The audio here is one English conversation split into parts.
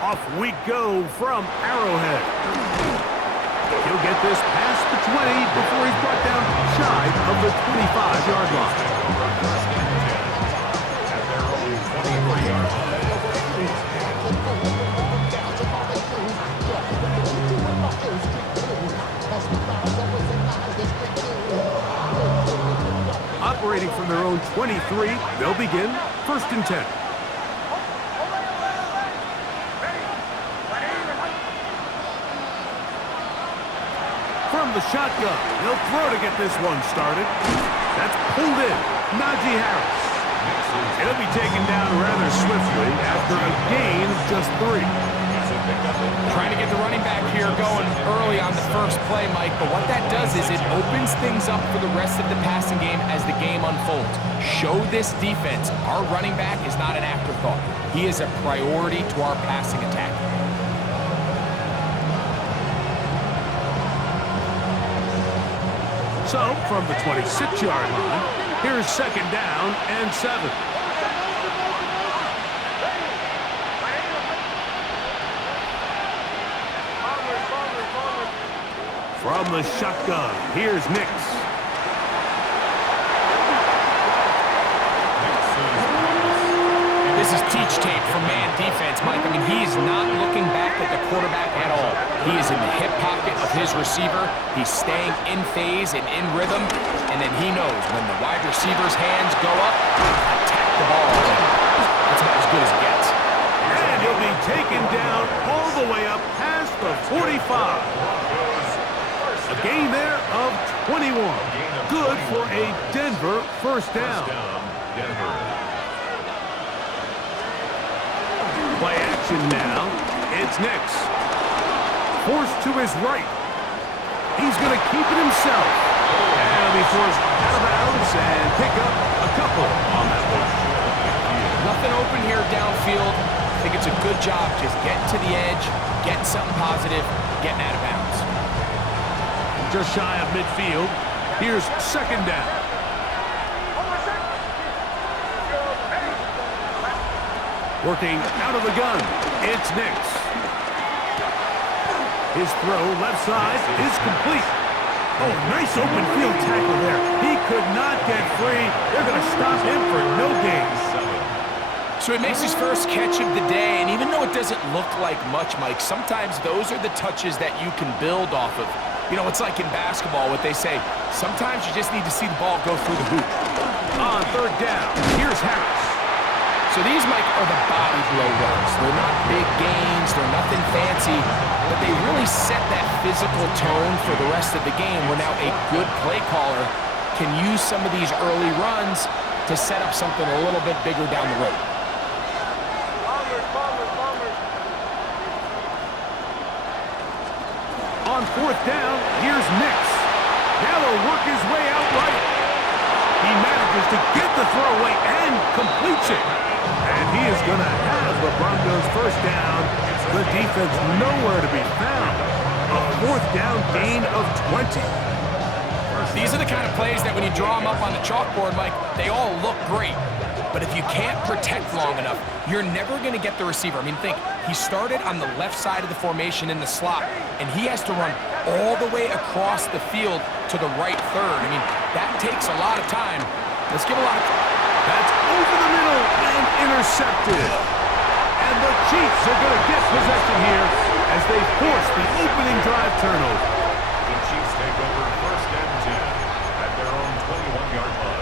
Off we go from Arrowhead. He'll get this past the 20 before he's brought down shy of the 25-yard line. Operating from their own 23, they'll begin 1st and 10. From the shotgun, he'll throw to get this one started. That's pulled in. Najee Harris. He'll be taken down rather swiftly after a gain of just 3. Trying to get the running back here going early on the first play, Mike, but what that does is it opens things up for the rest of the passing game as the game unfolds. Show this defense our running back is not an afterthought. He is a priority to our passing attack. So, from the 26-yard line, here's 2nd down and 7. From the shotgun, here's Nix. This is teach tape for man defense, Mike. I mean, he's not looking back at the quarterback at all. He is in the hip pocket of his receiver. He's staying in phase and in rhythm. And then he knows when the wide receiver's hands go up, attack the ball. That's about as good as it gets. And he'll be taken down all the way up past the 45. A gain there of 21. Good for a Denver 1st down. Play action now. It's Nix. Forced to his right. He's going to keep it himself. And he'll be forced out of bounds and pick up a couple on that one. Nothing open here downfield. I think it's a good job just getting to the edge, getting something positive, getting out of bounds. Just shy of midfield. Here's 2nd down. Working out of the gun, it's Nix. His throw left side is complete. Oh, nice open field tackle there. He could not get free. They're going to stop him for no gain. So he makes his first catch of the day, and even though it doesn't look like much, Mike, sometimes those are the touches that you can build off of. You know, it's like in basketball, what they say, sometimes you just need to see the ball go through the hoop. On 3rd down, here's Harris. So these, Mike, are the body blow runs. They're not big gains, they're nothing fancy, but they really set that physical tone for the rest of the game where now a good play caller can use some of these early runs to set up something a little bit bigger down the road. On 4th down, here's Nix. Now he'll work his way out right. He manages to get the throw away and completes it. And he is going to have the Broncos 1st down. The defense nowhere to be found. A 4th down gain of 20. These are the kind of plays that when you draw them up on the chalkboard, Mike, they all look great. But if you can't protect long enough, you're never going to get the receiver. I mean, think, he started on the left side of the formation in the slot, and he has to run all the way across the field to the right third. I mean, that takes a lot of time. Let's give a lot of... That's over the middle and intercepted. And the Chiefs are going to get possession here as they force the opening drive turnover. The Chiefs take over 1st and 10 at their own 21-yard line.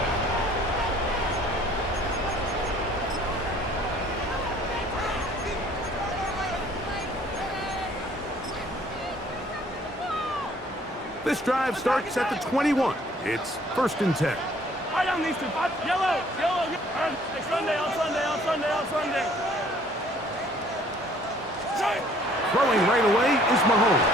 This drive starts at the 21. It's 1st and 10. Yellow. Sunday. Throwing right away is Mahomes.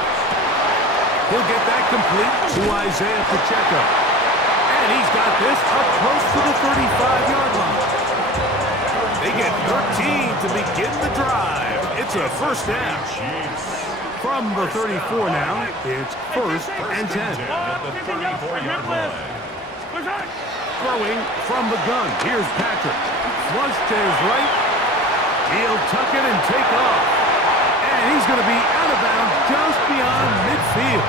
He'll get that complete to Isaiah Pacheco. And he's got this up close to the 35-yard line. They get 13 to begin the drive. It's a 1st down. From the 34 now, it's 1st and 10. Throwing from the gun. Here's Patrick. Flush to his right. He'll tuck it and take off. is going to be out of bounds just beyond midfield.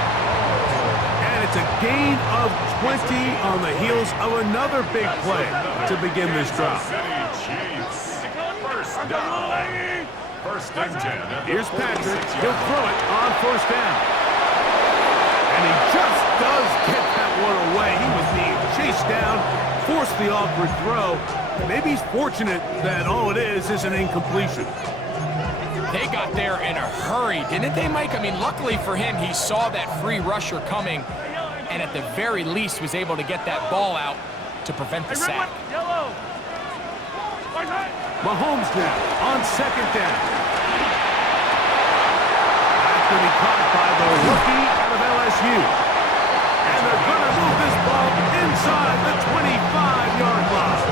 And it's a gain of 20 on the heels of another big play to begin this drive. First and 10. Here's Patrick. He'll throw it on first down. And he just does get that one away. He was being chased down, forced the awkward throw. Maybe he's fortunate that all it is an incompletion. They got there in a hurry, didn't they, Mike? I mean, luckily for him, he saw that free rusher coming and at the very least was able to get that ball out to prevent the sack. Mahomes now on second down. That's going to be caught by the rookie out of LSU. And they're going to move this ball inside the 25-yard line.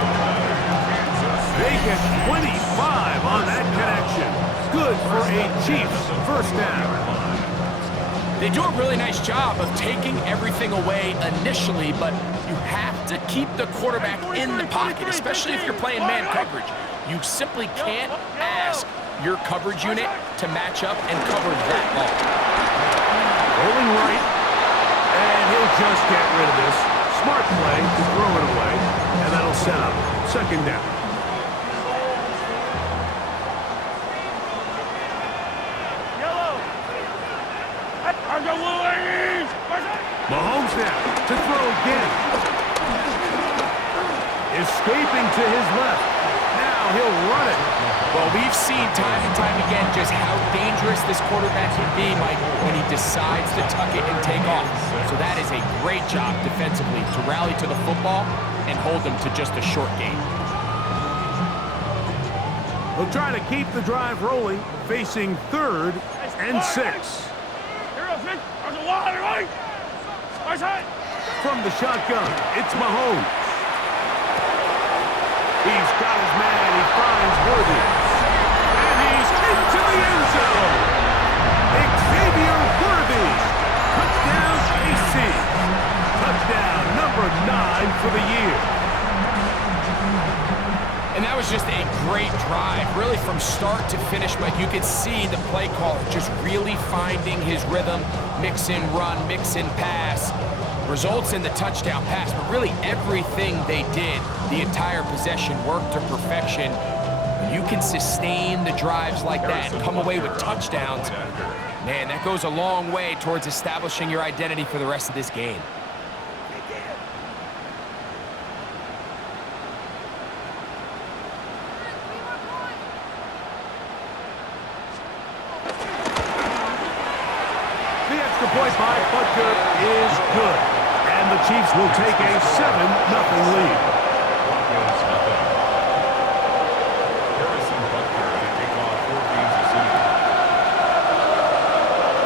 They get 25 on that connection. Good for a Chiefs first down. They do a really nice job of taking everything away initially, but you have to keep the quarterback in the pocket, especially if you're playing man coverage. You simply can't ask your coverage unit to match up and cover that ball. Rolling right, and he'll just get rid of this. Smart play to throw it away, and that'll set up second down. Mahomes now to throw again. Escaping to his left. Now he'll run it. Well, we've seen time and time again just how dangerous this quarterback can be, Mike, when he decides to tuck it and take off. So that is a great job defensively to rally to the football and hold them to just a short gain. He'll try to keep the drive rolling, facing 3rd and 6. From the shotgun, it's Mahomes. He's got his man. He finds Worthy. And he's into the end zone. Xavier Worthy. Touchdown, AC. Touchdown number 9 for the year. And that was just a great drive, really from start to finish, Mike. You could see the play caller just really finding his rhythm, mix in run, mix in pass. Results in the touchdown pass, but really everything they did, the entire possession worked to perfection. When you can sustain the drives like that and come away with touchdowns, man, that goes a long way towards establishing your identity for the rest of this game. Point by Butker is good. And the Chiefs will take a 7-0 lead.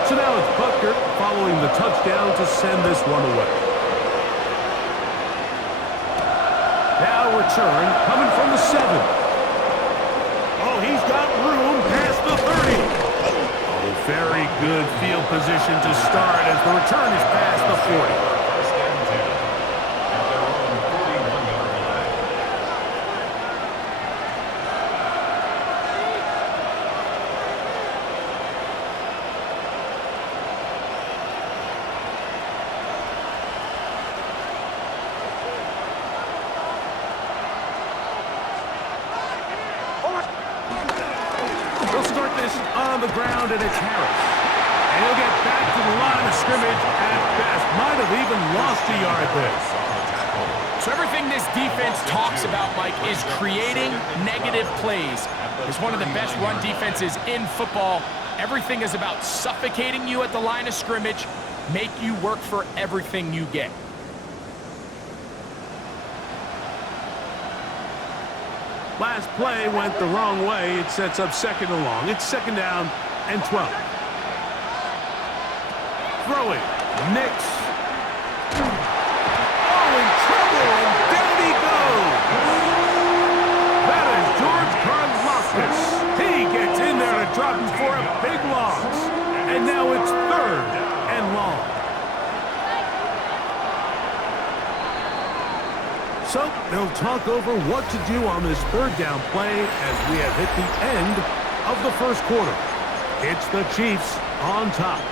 So now it's Butker following the touchdown to send this one away. Now return coming from the 7. Oh, he's got room past the 30. Very good field position to start as the return is past the 40. First and 10 at their own 41-yard line. They'll start this on the ground, and it's Harris. And he'll get back to the line of scrimmage at best. Might have even lost a yard there. So everything this defense talks about, Mike, is creating negative plays. It's one of the best run defenses in football. Everything is about suffocating you at the line of scrimmage, make you work for everything you get. Last play went the wrong way. It sets up second and long. It's second down and 12. Throwing. Nix. Oh, in trouble, and down he goes. That is George Karlaftis. He gets in there to drop him for a big loss. And now it's 3rd and long. So they'll talk over what to do on this 3rd down play as we have hit the end of the first quarter. It's the Chiefs on top.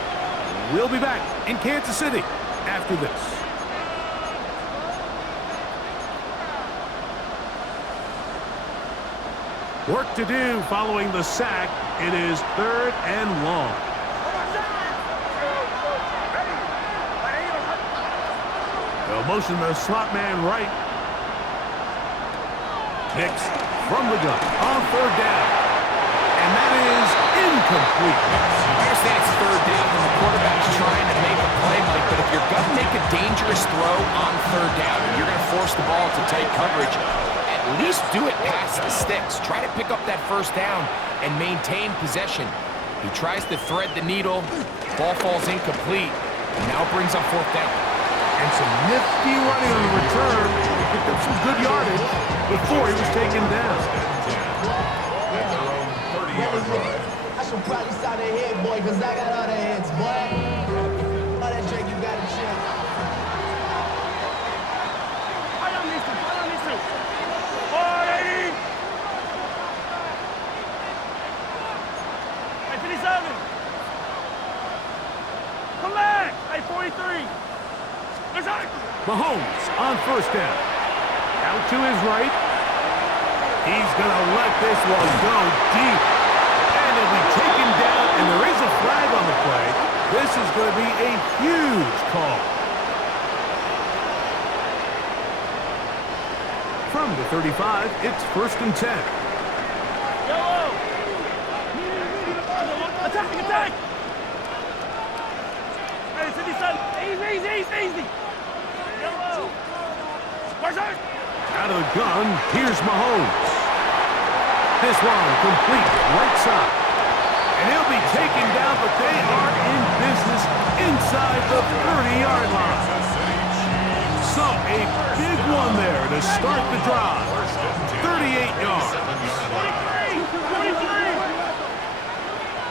We'll be back in Kansas City after this. Work to do following the sack. It is 3rd and long. They'll motion the slot man right. Hicks from the gun on 3rd down. And that is incomplete. I understand it's 3rd down and the quarterback's trying to make a play, Mike, but if you're going to make a dangerous throw on 3rd down and you're going to force the ball to tight coverage, at least do it past the sticks. Try to pick up that 1st down and maintain possession. He tries to thread the needle. Ball falls incomplete and now brings up 4th down. And some nifty running on the return. Picked up some good yardage before he was taken down. At their own 30-yard line. I should probably sign a head, boy, because I got all the heads, boy. All that drink you got to chill. Fight on these two. Fight on these two. 480. Hey, 57. Come back. Hey, 43. Let's go. Mahomes on 1st down. Out to his right. He's going to let this one go deep. And he'll be taken down, and there is a flag on the play. This is going to be a huge call. From the 35, it's 1st and 10. Yellow. Attacking, attack. Hey, 57. Easy. Yellow. Where's that? Out of the gun, here's Mahomes. This one complete, right side. And he'll be taken down, but they are in business inside the 30-yard line. So a big one there to start the drive. 38 yards. 43.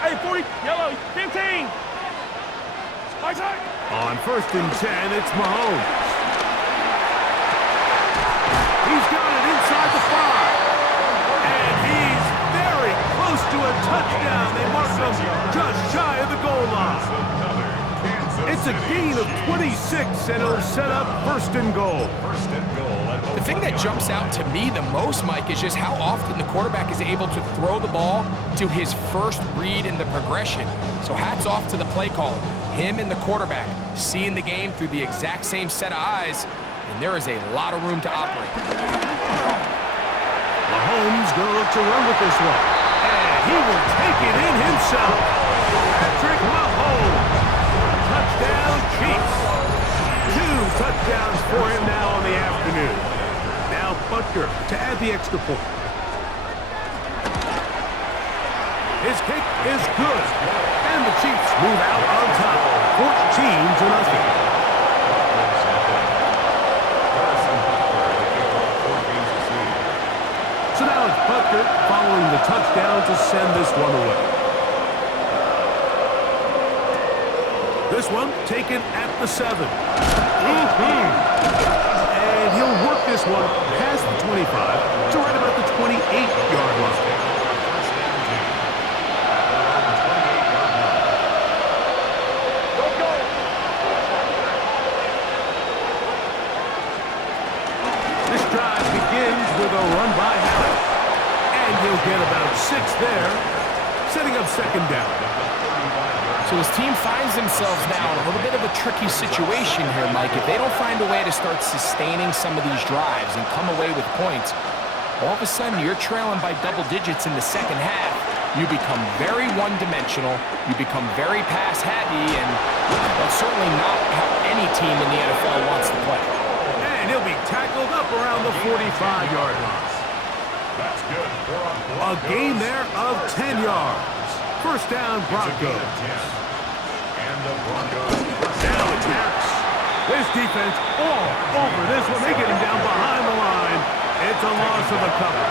Hey, 40. Yellow. 15. Right side. On 1st and 10, it's Mahomes. He's got it inside the 5. And he's very close to a touchdown. They mark him just shy of the goal line. It's a gain of 26, and it'll set up 1st and goal. The thing that jumps out to me the most, Mike, is just how often the quarterback is able to throw the ball to his first read in the progression. So hats off to the play caller. Him and the quarterback seeing the game through the exact same set of eyes, and there is a lot of room to operate. Mahomes going to look to run with this one. And he will take it in himself. Patrick Mahomes. Touchdown, Chiefs. 2 touchdowns for him now on the afternoon. Now Butker to add the extra point. His kick is good. And the Chiefs move out on top. 14-0. So now it's Butker following the touchdown to send this one away. This one taken at the 7. And he'll work this one past the 25 to right about the 28-yard line. This drive begins with a run by Harris. And he'll get about 6 there, setting up 2nd down. So his team finds themselves now in a little bit of a tricky situation here, Mike. If they don't find a way to start sustaining some of these drives and come away with points, all of a sudden you're trailing by double digits in the 2nd half. You become very one-dimensional. You become very pass-heavy, and that's certainly not how any team in the NFL wants to play. And he'll be tackled up around the 45-yard line. That's good. A gain there of 10 yards. 1st down, Broncos. And the Broncos. Now it's Harris. This defense all over this one. They get him down behind the line. It's a loss of a couple.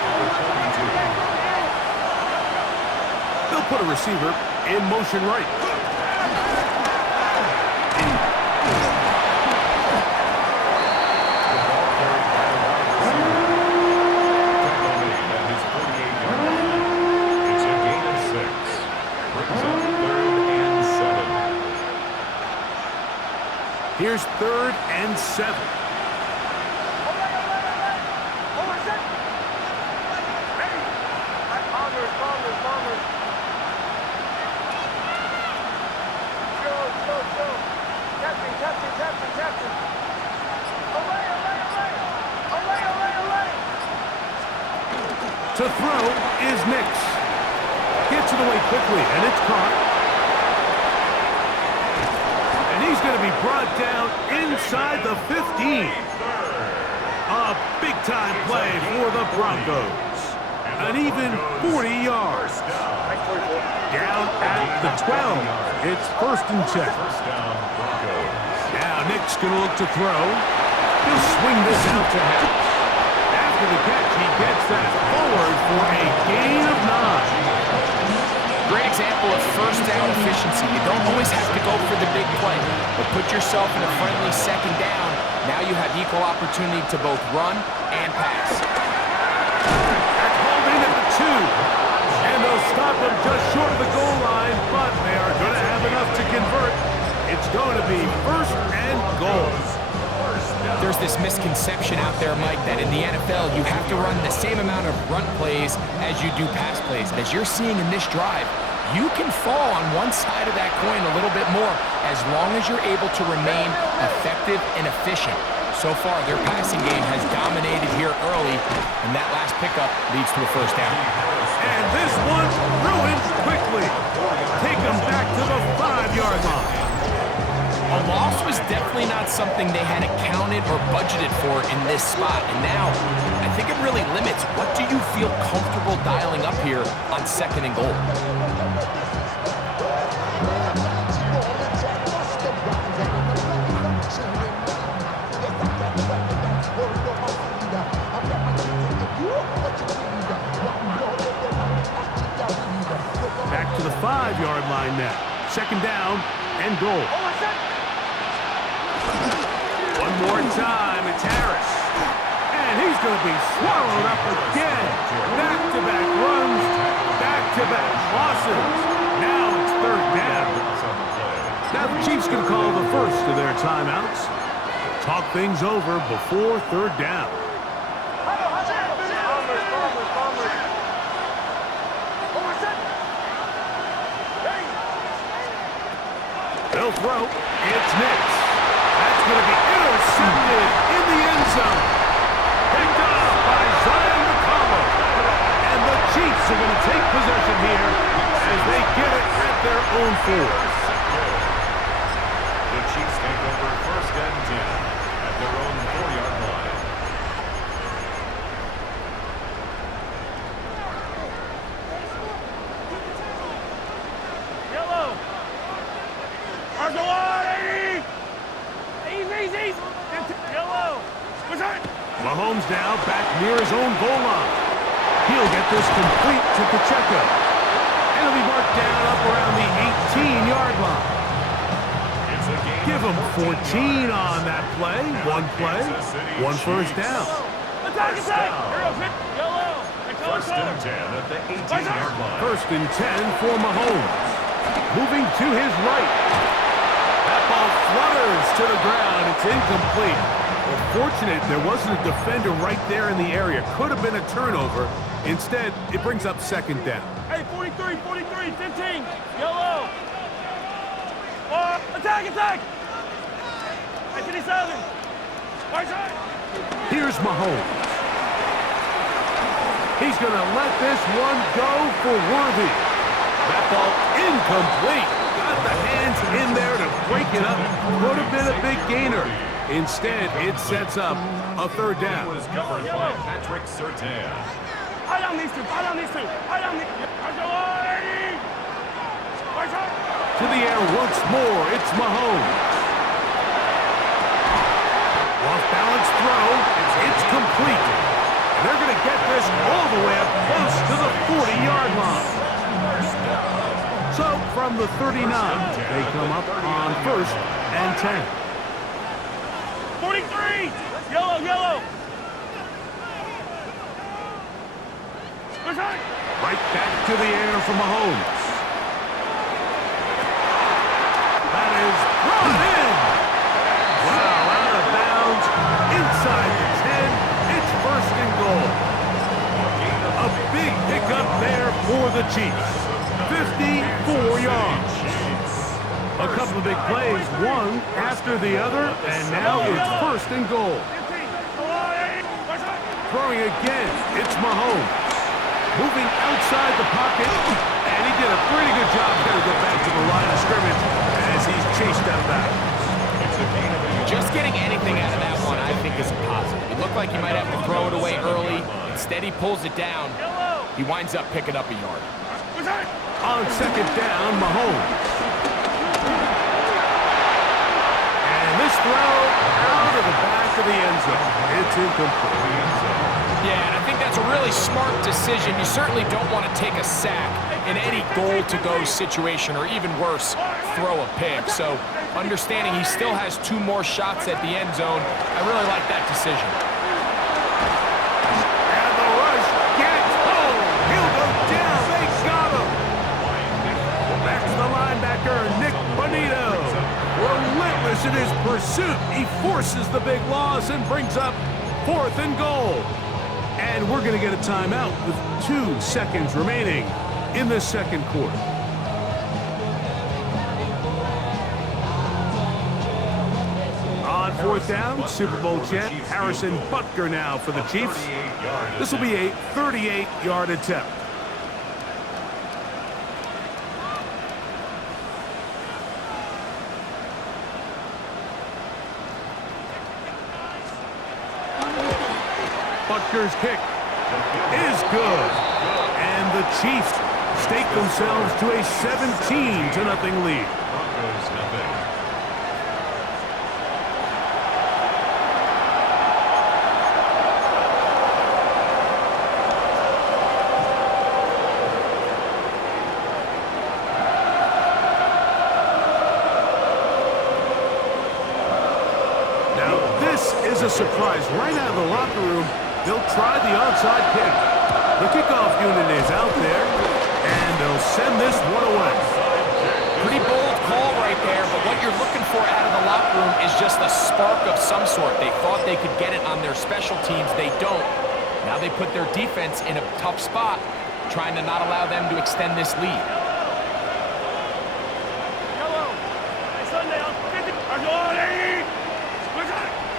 They'll put a receiver in motion right. Brings up 3rd and 7. Here's 3rd and 7. To throw is Nix. Gets it away quickly, and it's caught. And he's going to be brought down inside the 15. A big-time play for the Broncos. An even 40 yards. Down at the 12. It's 1st and 10. Now Nick's going to look to throw. He'll swing this out to him. After the catch, he gets that forward for a gain of 9. Great example of 1st down efficiency. You don't always have to go for the big play, but put yourself in a friendly 2nd down. Now you have equal opportunity to both run and pass. That's holding at the 2. And they'll stop him just short of the goal line, but they are going to have enough to convert. It's going to be 1st and goal. There's this misconception out there, Mike, that in the NFL you have to run the same amount of run plays as you do pass plays. As you're seeing in this drive, you can fall on one side of that coin a little bit more as long as you're able to remain effective and efficient. So far, their passing game has dominated here early, and that last pickup leads to a 1st down. And this one ruins quickly. Take them back to the 5-yard line. A loss was definitely not something they had accounted or budgeted for in this spot. And now, I think it really limits what do you feel comfortable dialing up here on 2nd and goal. Back to the 5-yard line now. 2nd down and goal. One more time, it's Harris. And he's going to be swallowed up again. Back-to-back runs, back-to-back losses. Now it's 3rd down. Now the Chiefs can call the first of their timeouts. Talk things over before 3rd down. They'll throw. It's Nix. That's going to be intercepted in the end zone. Picked up by Zion McCollum. And the Chiefs are going to take possession here as they get it at their own 4. The Chiefs take over 1st and 10 at their own 4-yard line. Yellow. Yellow. Mahomes now back near his own goal line. He'll get this complete to Pacheco. And he'll be marked down up around the 18-yard line. Give him 14 on that play. 1 1st down. Attack, attack. Yellow. 1st and 10 at the 18-yard line. 1st and 10 for Mahomes. Moving to his right. That ball flutters to the ground. It's incomplete. Well, fortunate there wasn't a defender right there in the area. Could have been a turnover. Instead, it brings up 2nd down. Hey, 43, 15. Yellow. Attack, attack. Hey, 57. Right side. Here's Mahomes. He's going to let this one go for Worthy. That ball incomplete. Got the hands in there to break it up. Would have been a big gainer. Instead, it sets up a 3rd down. Was covered by Patrick Surtain. I down these two. To the air once more, it's Mahomes. Off-balance throw, it's complete. And they're going to get this all the way up close to the 40-yard line. So, from the 39, they come up on 1st and 10. 43. Yellow. Right back to the air for Mahomes. A couple of big plays, one after the other, and now it's first and goal. Throwing again, it's Mahomes. Moving outside the pocket, and he did a pretty good job here to get back to the line of scrimmage as he's chased out of bounds. Just getting anything out of that one, I think, is a positive. It looked like he might have to throw it away early. Instead, he pulls it down. He winds up picking up a yard. On second down, Mahomes. And this throw out of the back of the end zone. It's incomplete. Yeah, and I think that's a really smart decision. You certainly don't want to take a sack in any goal-to-go situation, or even worse, throw a pick. So understanding he still has 2 more shots at the end zone, I really like that decision. And the rush gets home. He'll go down. They got him. Back to the linebacker, Nick Bonito. Relentless in his pursuit. He forces the big loss and brings up 4th and goal. And we're going to get a timeout with 2 seconds remaining in the second quarter. On 4th down, Super Bowl champ Harrison Butker now for the Chiefs. This will be a 38-yard attempt. Butker's kick is good. And the Chiefs stake themselves to a 17-0 lead. Now, this is a surprise. Right out of the locker room, they'll try the onside kick. The kickoff unit is out there, and they'll send this one away. Pretty bold call right there, but what you're looking for out of the locker room is just a spark of some sort. They thought they could get it on their special teams. They don't. Now they put their defense in a tough spot, trying to not allow them to extend this lead.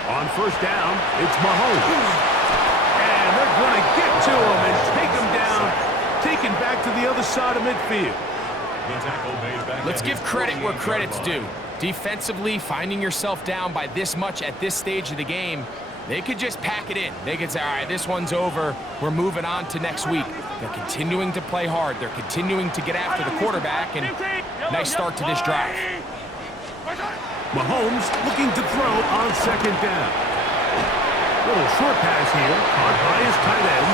On 1st down, it's Mahomes. And they're going to get to him and take him down, taken back to the other side of midfield. Let's give credit where credit's due. Defensively, finding yourself down by this much at this stage of the game, they could just pack it in. They could say, all right, this one's over. We're moving on to next week. They're continuing to play hard. They're continuing to get after the quarterback, and nice start to this drive. Mahomes looking to throw on 2nd down. Little short pass here, caught by his tight end.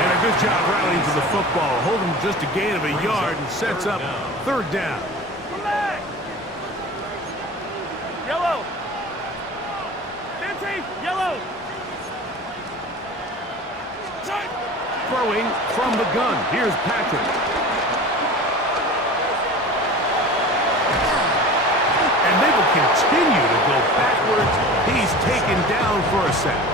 And a good job rallying to the football, holding just a gain of a yard and sets up 3rd down. Yellow. 15, yellow. Throwing from the gun, here's Patrick. And they will continue to go backwards. He's taken down for a sack.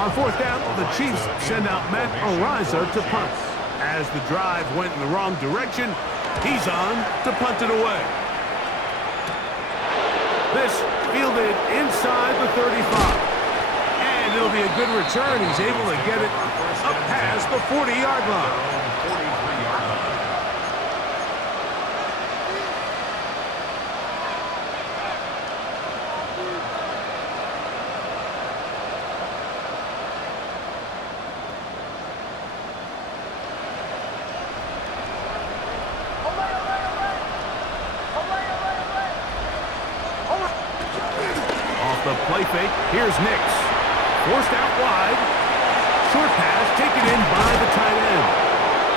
On 4th down, the Chiefs send out Matt Ariza to punt. As the drive went in the wrong direction, he's on to punt it away. This fielded inside the 35. And it'll be a good return. He's able to get it up past the 40-yard line. The play fake, here's Nix. Forced out wide. Short pass taken in by the tight end.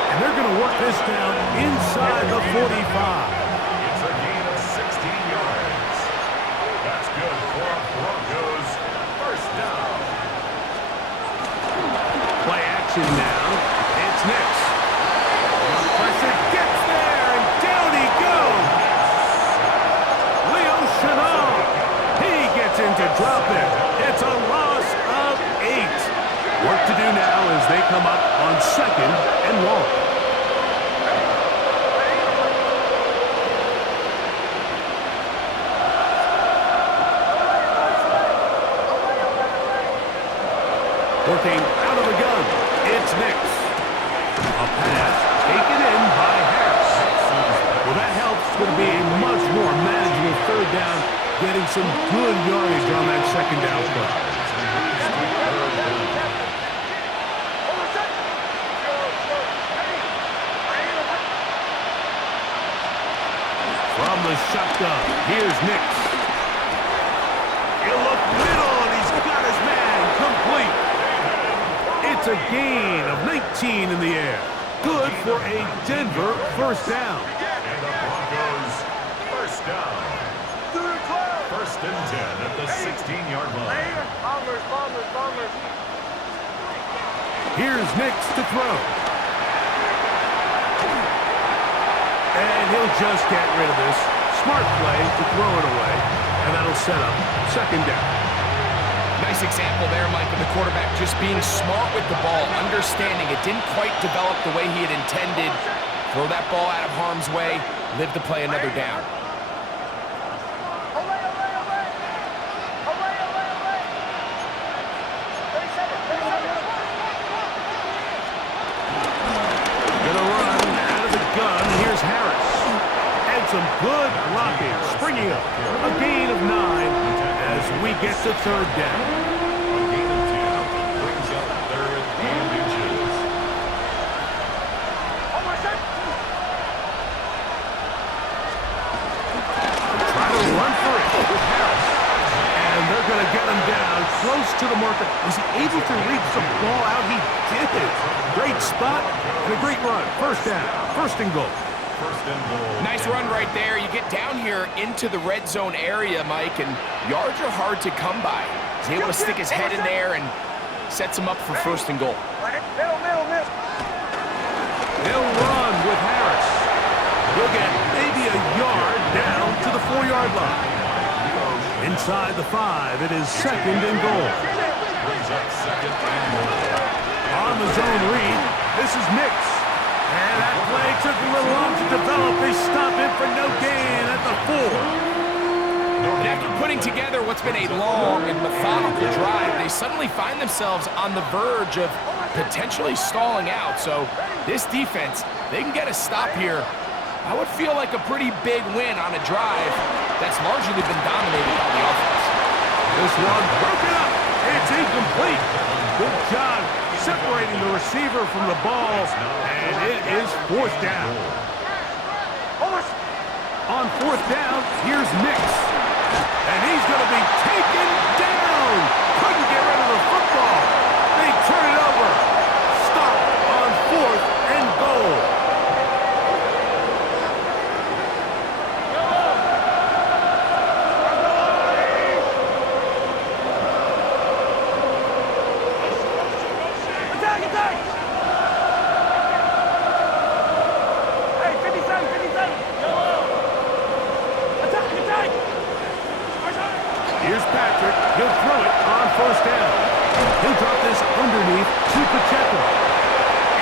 And they're going to work this down inside the 45. It's a gain of 16 yards. That's good for Broncos. 1st down. Play action now. It's Nix. Pressure gets there, and down he goes. Leo Chenal. To drop it. It's a loss of 8. Work to do now as they come up on 2nd and 1. looking out of the gun. It's Nix. A pass taken in by Harris. Well, that helps. It's going to be a much more manageable third down, getting some good yardage on that second down play. From the shotgun, here's Nix. He'll look middle, and he's got his man complete. It's a gain of 19 in the air. Good for a Denver first down. And the Broncos first down. First and 10 at the 16-yard line. Bombers. Here's Nix to throw. And he'll just get rid of this. Smart play to throw it away, and that'll set up second down. Nice example there, Mike, of the quarterback just being smart with the ball, understanding it didn't quite develop the way he had intended. Throw that ball out of harm's way, live to play another down. Gonna run out of the gun. Here's Harris. And some good blocking. Springing up. A gain of 9 as we get to third down. A gain of 10 brings up third and inches. Try to run for it with Harris. And they're going to get him down close to the marker. Was he able to reach the ball out? He did. Great spot and a great run. First down. First and goal. First and goal. Nice run right there. You get down here into the red zone area, Mike, and yards are hard to come by. He's able to stick his head in there and sets him up for first and goal. Middle. They'll run with Harris. He'll get maybe a yard down to the 4-yard line. Inside the 5, it is second and goal. Brings up second and goal. On the zone read, this is Nix. And that play took a little long to develop. They stop him for no gain at the 4. And after putting together what's been a long and methodical drive, they suddenly find themselves on the verge of potentially stalling out. So this defense, they can get a stop here. I would feel like a pretty big win on a drive that's largely been dominated by the offense. This one broken up. It's incomplete. Good job separating the receiver from the ball, and it is fourth down. On fourth down, here's Nix. And he's going to be taken down. Couldn't get rid of the football. They turn it over. Stop on fourth and goal. Here's Patrick. He'll throw it on first down. He'll drop this underneath to Pacheco.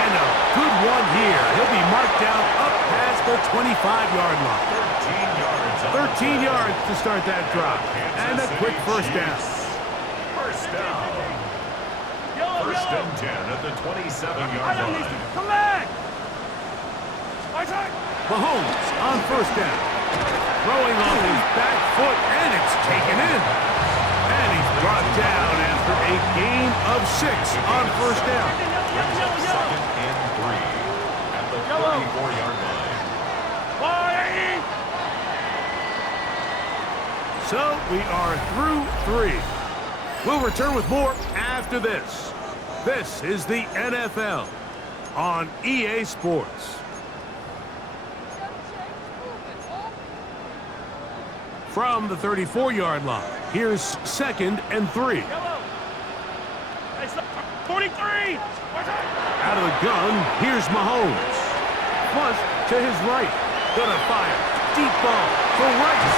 And a good one here. He'll be marked down up past the 25-yard line. 13 yards to start that drop. And a quick first down. First down. First and 10 at the 27-yard line. Come back! Mahomes on first down. Throwing off his back foot, and it's taken in. And he's brought down after a gain of 6 on first down. Second and 3 at the 34-yard line. So we are through 3. We'll return with more after this. This is the NFL on EA Sports. From the 34-yard line, here's second and 3. 43! Out of the gun, here's Mahomes. Flush to his right. Gonna fire. Deep ball for Rice.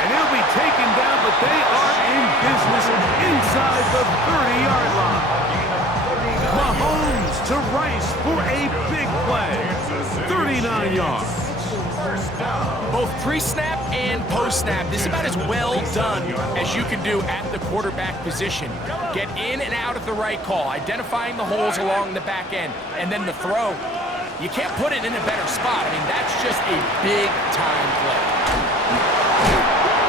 And he'll be taken down, but they are in business inside the 30-yard line. Mahomes to Rice for a big play. 39 yards. First down. Both pre-snap and post-snap, this is about as well done as you can do at the quarterback position. Get in and out of the right call, identifying the holes along the back end, and then the throw. You can't put it in a better spot. I mean, that's just a big-time play.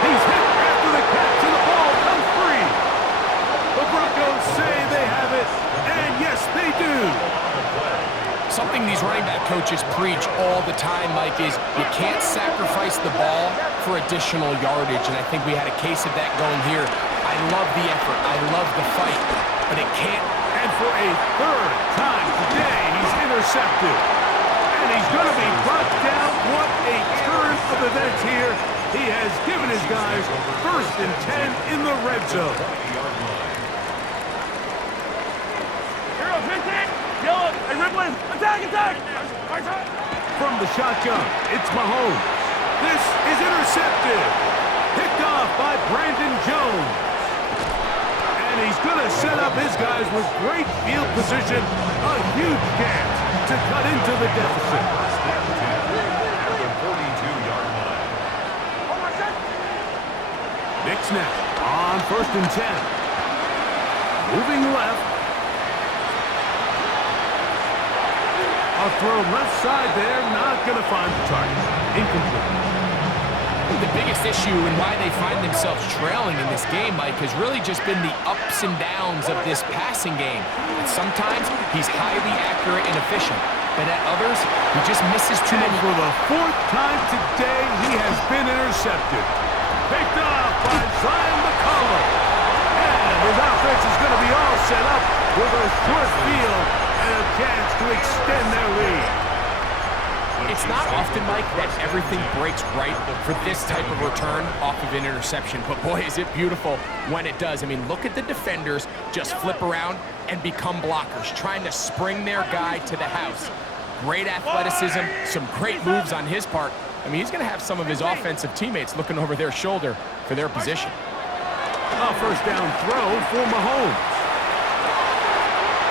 He's hit after the catch, and the ball comes free. The Broncos say they have it, and yes, they do. Something these running back coaches preach all the time, Mike, is you can't sacrifice the ball for additional yardage, and I think we had a case of that going here. I love the effort. I love the fight, but it can't. And for a third time today, he's intercepted. And he's going to be brought down. What a turn of events here. He has given his guys 1st and 10 in the red zone. Hero, 15. Yellow, hey, Ripley, attack, attack! From the shotgun, it's Mahomes. This is intercepted. Picked off by Brandon Jones. And he's going to set up his guys with great field position. A huge chance to cut into the deficit. At the 42-yard line. Nick snap on 1st and 10. Moving left. A throw left side there, not going to find the target. Incomplete. The biggest issue and why they find themselves trailing in this game, Mike, has really just been the ups and downs of this passing game. And sometimes he's highly accurate and efficient, but at others, he just misses too many. For the 4th time today, he has been intercepted. Picked off by Zion McCollum. And his offense is going to be all set up with a short field and a chance to extend their lead. It's not often, Mike, that everything breaks right for this type of return off of an interception, but boy, is it beautiful when it does. I mean, look at the defenders just flip around and become blockers, trying to spring their guy to the house. Great athleticism, some great moves on his part. I mean, he's going to have some of his offensive teammates looking over their shoulder for their position. A 1st down throw for Mahomes.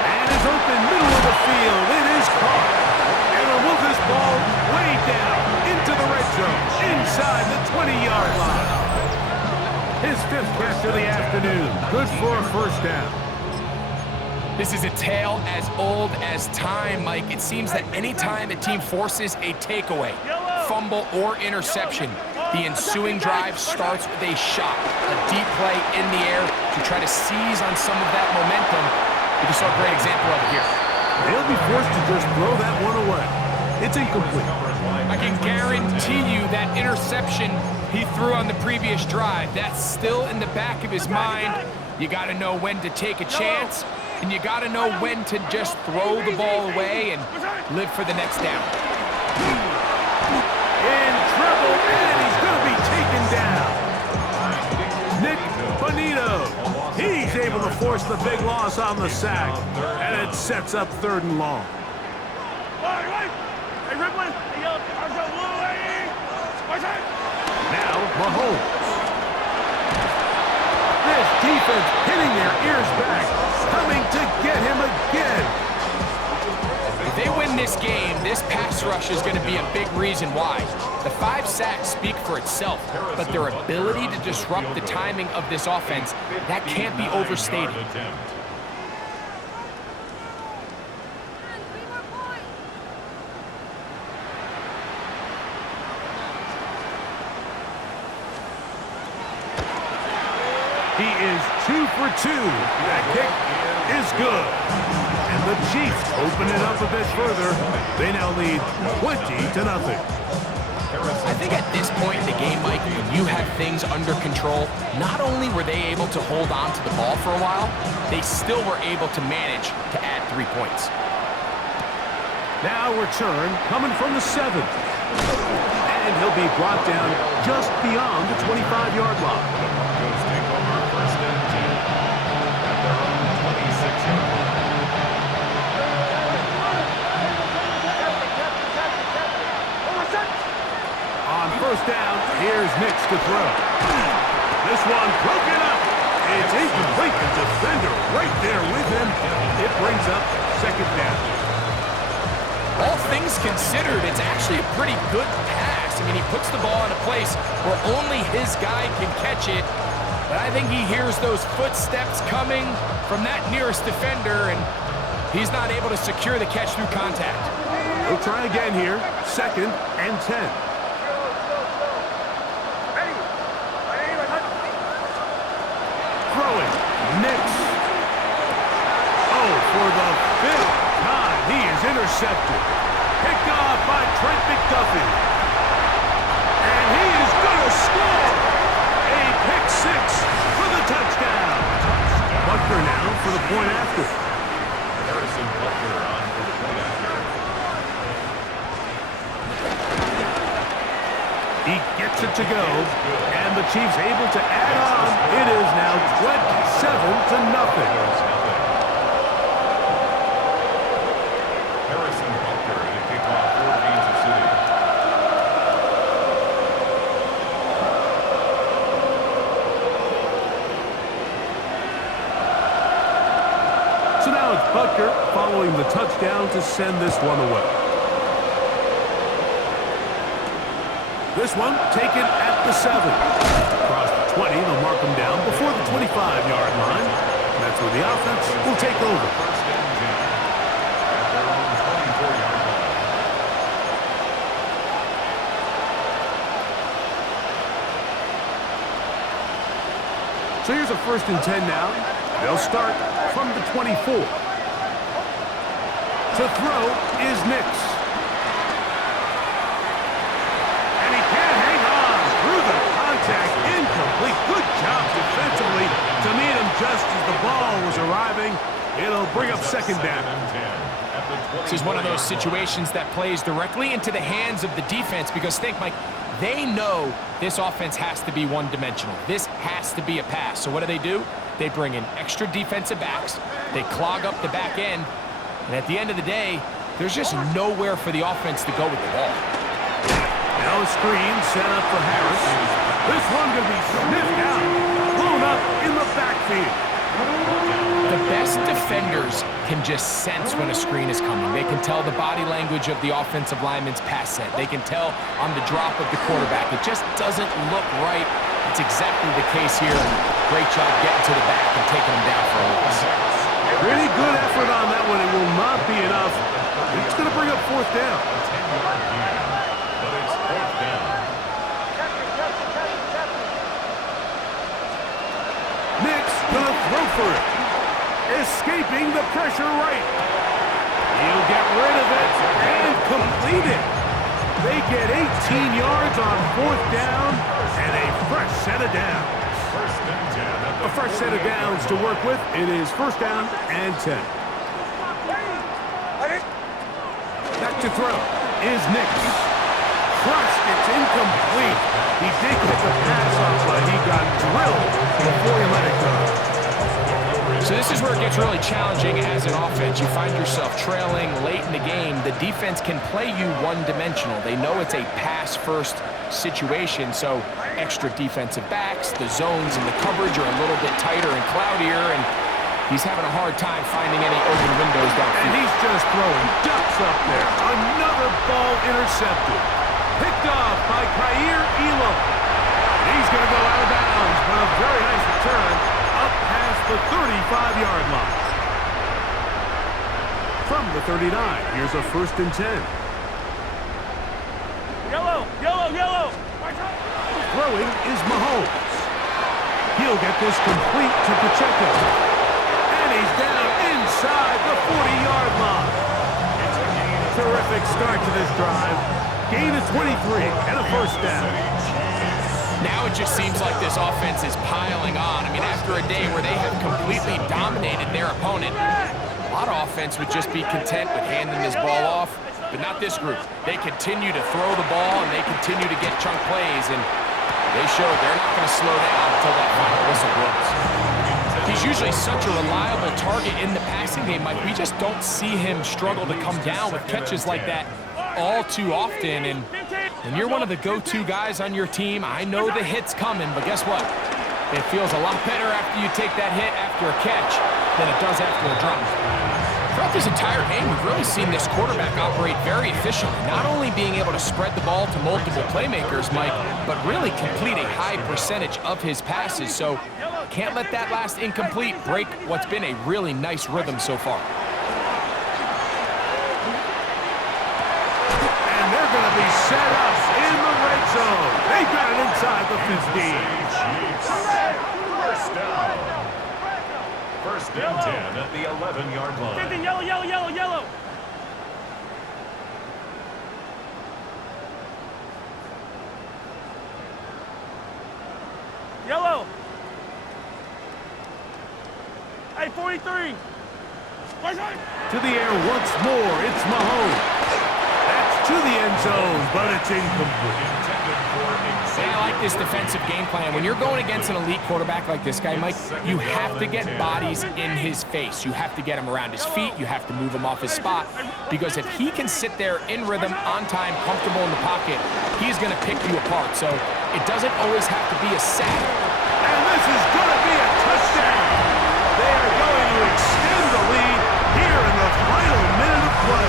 And it's open middle of the field. It is caught. And he'll move this ball way down into the red zone, inside the 20-yard line. His 5th catch of the afternoon. Good for a 1st down. This is a tale as old as time, Mike. It seems that anytime a team forces a takeaway, fumble, or interception, the ensuing drive starts with a shot, a deep play in the air to try to seize on some of that momentum. You saw a great example of it here. They'll be forced to just throw that one away. It's incomplete. I can guarantee you that interception he threw on the previous drive, that's still in the back of his mind. You got to know when to take a chance, and you got to know when to just throw the ball away and live for the next down. In trouble, and he's going to be taken down. Nick Bonito. He's able to force the big loss on the sack, and it sets up 3rd and long. Hey, Ripley, hey, Yellow, arms go blue, hey! Now, Mahomes. This defense hitting their ears back, coming to get him again. If they win this game, this pass rush is going to be a big reason why. The 5 sacks speak for itself, but their ability to disrupt the timing of this offense, that can't be overstated. He is 2 for 2. That kick is good. And the Chiefs open it up a bit further. They now lead 20-0. I think at this point in the game, Mike, when you have things under control, not only were they able to hold on to the ball for a while, they still were able to manage to add 3 points. Now return coming from the 7. And he'll be brought down just beyond the 25-yard line. Broncos take over 1st and 10 at their own 26-yard line. On 1st down, here's Nix to throw. This one broken up. It's incomplete. The defender right there with him. It brings up 2nd down. all things considered, it's actually a pretty good pass. I mean, he puts the ball in a place where only his guy can catch it. But I think he hears those footsteps coming from that nearest defender, and he's not able to secure the catch through contact. We'll try again here. 2nd and 10. Throwing. Nix. Oh, for the 5th time, he is intercepted. Picked off by Trent McDuffie. And he is going to score. A pick 6 for the touchdown. Butker now for the point after. Harrison Butker on for the point after. He gets it to go, and the Chiefs able to add on. It is now 27-0. Harrison Butker to kick off for Kansas City. So now it's Butker following the touchdown to send this one away. This one taken at the 7. Across the 20, they'll mark him down before the 25-yard line. And that's where the offense will take over. First and 10 at their own 24-yard line. So here's a 1st and 10 now. They'll start from the 24. To throw is Nix. And he can't hang on through the contact. Incomplete. Good job defensively to meet him just as the ball was arriving. It'll bring up 2nd down. This is one of those situations that plays directly into the hands of the defense because think, Mike, they know this offense has to be one-dimensional. This has to be a pass. So what do? They bring in extra defensive backs. They clog up the back end. And at the end of the day, there's just nowhere for the offense to go with the ball. Now a screen set up for Harris. This one going to be sniffed out. Blown up in the backfield. The best defenders can just sense when a screen is coming. They can tell the body language of the offensive lineman's pass set. They can tell on the drop of the quarterback. It just doesn't look right. It's exactly the case here. Great job getting to the back and taking him down for a loss. Pretty good effort on that one. It will not be enough. It's going to bring up 4th down. 10-yard gain, but it's 4th down. Nix going to throw for it. Escaping the pressure right. He'll get rid of it and complete it. They get 18 yards on 4th down and a fresh set of downs. First and 10. A fresh set of downs to work with. It is 1st down and 10. Back to throw is Nix. Crushed. It's incomplete. He did get the pass off, but he got drilled before he let it go. So this is where it gets really challenging as an offense. You find yourself trailing late in the game. The defense can play you one-dimensional. They know it's a pass-first situation, so extra defensive backs, the zones and the coverage are a little bit tighter and cloudier, and he's having a hard time finding any open windows downfield. And he's just throwing ducks up there. Another ball intercepted. Picked off by Khair Elam. He's going to go out of bounds, but a very nice return up past the 35-yard line. From the 39, here's a 1st and 10. Yellow, yellow, yellow. Throwing is Mahomes. He'll get this complete to Pacheco. And he's down inside the 40-yard line. Terrific start to this drive. Gain of 23 and a 1st down. Now it just seems like this offense is piling on. I mean, after a day where they have completely dominated their opponent, a lot of offense would just be content with handing this ball off, but not this group. They continue to throw the ball, and they continue to get chunk plays, and they show they're not going to slow down until that final whistle blows. He's usually such a reliable target in the passing game, Mike. We just don't see him struggle to come down with catches like that all too often, and when you're one of the go-to guys on your team, I know the hit's coming, but guess what? It feels a lot better after you take that hit after a catch than it does after a drop. Throughout this entire game, we've really seen this quarterback operate very efficiently, not only being able to spread the ball to multiple playmakers, Mike, but really complete a high percentage of his passes. So can't let that last incomplete break what's been a really nice rhythm so far. And they're going to be set up in the red zone. They got it inside the 15. First down. First and 10 at the 11-yard line. 50, yellow, yellow, yellow, yellow. Yellow. Hey, 43. To the air once more. It's Mahomes. That's to the end zone, but it's incomplete. Yeah, I like this defensive game plan. When you're going against an elite quarterback like this guy, Mike, you have to get bodies in his face. You have to get him around his feet. You have to move him off his spot. Because if he can sit there in rhythm, on time, comfortable in the pocket, he's going to pick you apart. So it doesn't always have to be a sack. And this is going to be a touchdown. They are going to extend the lead here in the final minute of play.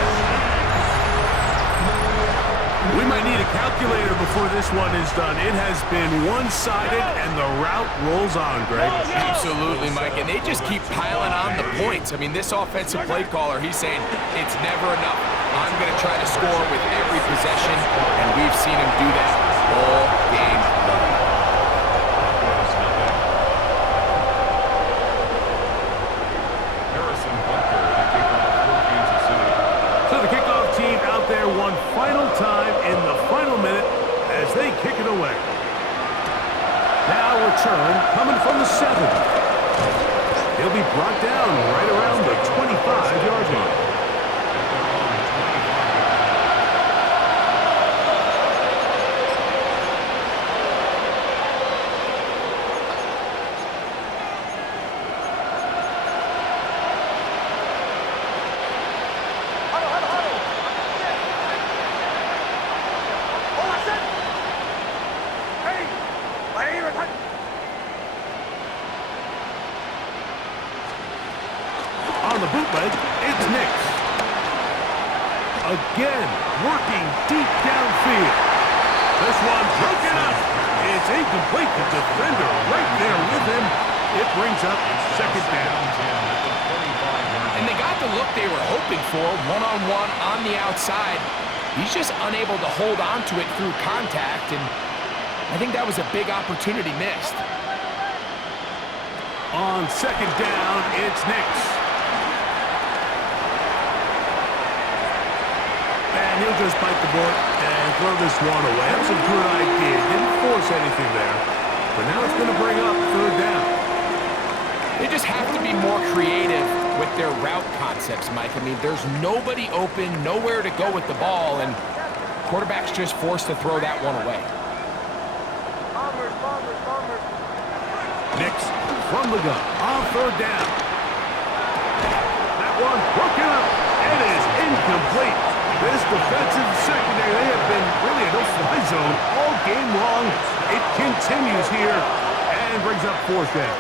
We might need a calculator before this one is done. It has been one-sided, and the route rolls on, Greg. Absolutely, Mike, and they just keep piling on the points. I mean, this offensive play caller, he's saying it's never enough. I'm going to try to score with every possession, and we've seen him do that all game long. So the kickoff team out there one final time in the final minute as they kick it away. Now return coming from the 7. He'll be brought down right around the 25-yard line. On the bootleg, it's Nix. Again, working deep downfield. This one broken up. It's incomplete. The defender right there with him. It brings up second down. And they got the look they were hoping for, one-on-one on the outside. He's just unable to hold on to it through contact, and I think that was a big opportunity missed. On second down, it's Nix. And he'll just bite the bullet and throw this one away. That's a good idea. Didn't force anything there. But now it's going to bring up third down. They just have to be more creative with their route concepts, Mike. I mean, there's nobody open, nowhere to go with the ball, and quarterback's just forced to throw that one away. Nix from the gun on third down. That one broken up. It is incomplete. This defensive secondary, they have been really a no-fly zone all game long. It continues here and brings up fourth down.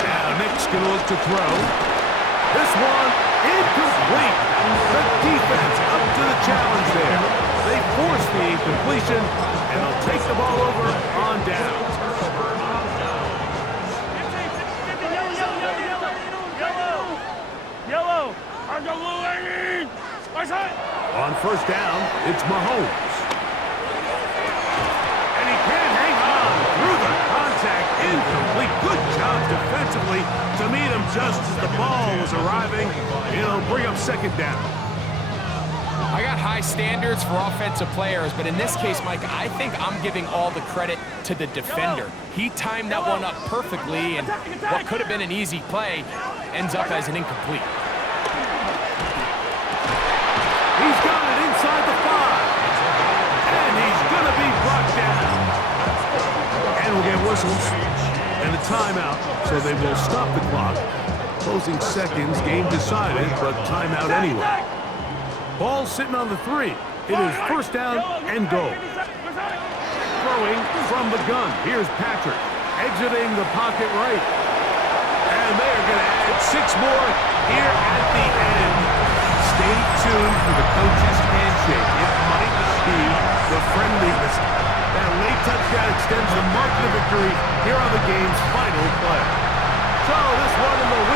Now Nix going to look to throw. This one incomplete. The defense up to the challenge there. They force the incompletion, and they'll take the ball over on down. Yellow. On first down, it's Mahomes. And he can't hang on through the contact. Incomplete. Good job defensively to meet him just as the ball was arriving. It'll bring up second down. I got high standards for offensive players, but in this case, Mike, I think I'm giving all the credit to the defender. He timed that one up perfectly, and what could have been an easy play ends up as an incomplete. He's got it inside the 5. And he's going to be brought down. And we'll get whistles and a timeout, so they will stop the clock. Closing seconds, game decided, but timeout anyway. Ball sitting on the 3. It is first down and goal. Throwing from the gun. Here's Patrick. exiting the pocket right. And they are going to add 6 more here at the end. Stay tuned for the coach's handshake. It might be the friendliest. That late touchdown extends the mark of the victory here on the game's final play. So this one in the win.